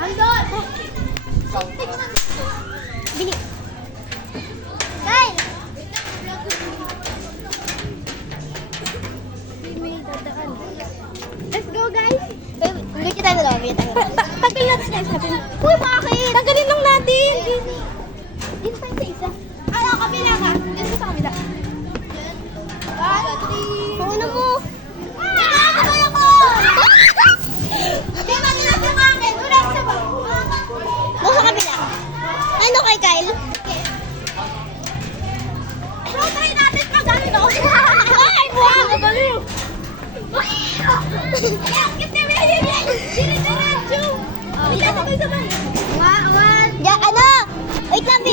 Andon! Bili. Guys! Let's go, guys! Hindi kita na lang. Pagpil natin siya, sabi mo. Uy, bakit? Tanggalin lang natin. Dito pa yung isa. Ano, kabila ka. Dito sa kabila. 1, 3. Pauna mo. Kabaya ko! Hindi ba nila yung akin? Ulit sa ba? Doon sa kabila. Ano kay Kyle? So, try natin pag-gano'n ako. Ay, buha! Kabaliw! Ya, ano? Wait lang, B.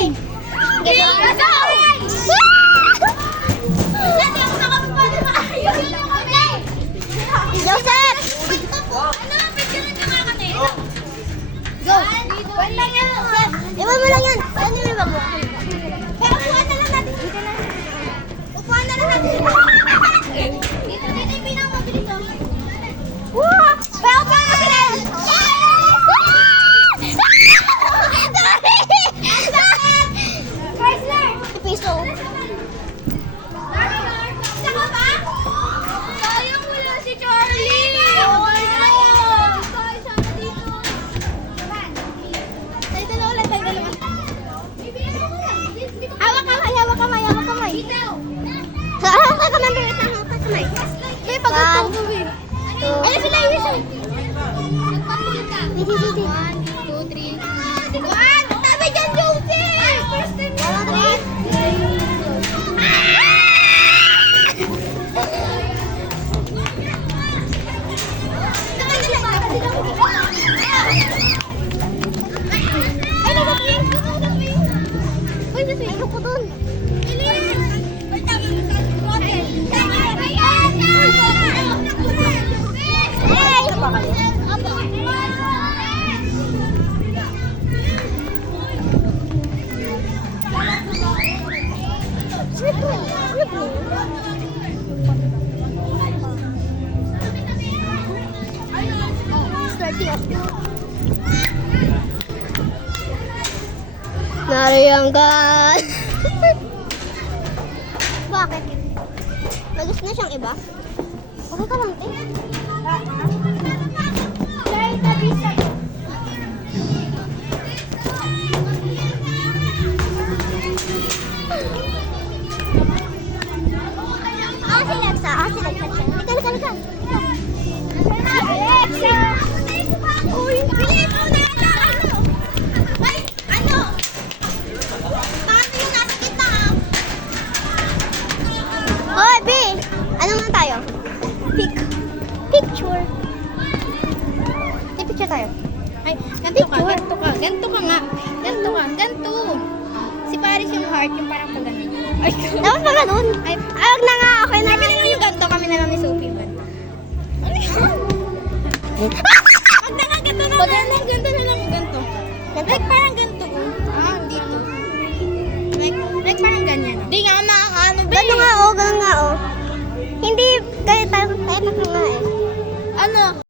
Joseph! Go! Iwan mo lang yan. Ano yung iwan mo? Pero upuan na lang natin. Upuan na lang natin. Dito yung pinamabili ko. Wow! Pero pa na sila! Chrysler! Piso. Saka ba? Sayang wala si Charlie! Tayo dalawa ulit, tayo dalawa. Hawak kamay, hawak kamay, hawak kamay. Hawak kamay, hawak kamay. May pag-upo ko eh. Ano sila yung isa? Nagpapilin ka. 1, 2, 3. 1! Tabi dyan, Josie! First time yun. 3. Ay, nagpapilin! Uy, nasa ko dun. Nariyang ka. Bakit? Nagus na siyang iba? Okay ka lang, eh. Si Lexa. Halika. Si Alexa! Uy, bilhin mo na ano? Ay, ano? Paano yung nasa gitna, ha? Hoy, B! Ano nga tayo? Picture. Picture tayo. Ay, ganto ka nga. Ganto. Si Paris yung heart, yung parang pag ganun. Ay, Dapat pa ganun. Ay, Wag na nga, okay na. Ay, pinili yung ganto kami na lang ni Sophie man. Wag na nga, ganto na. Pag ganto na lang, ganto. Like parang ganto. Dito. Like parang ganyan. Di nga, makakaano ba Ganun nga, oh. Hindi, kaya tayo na nga eh. Ano?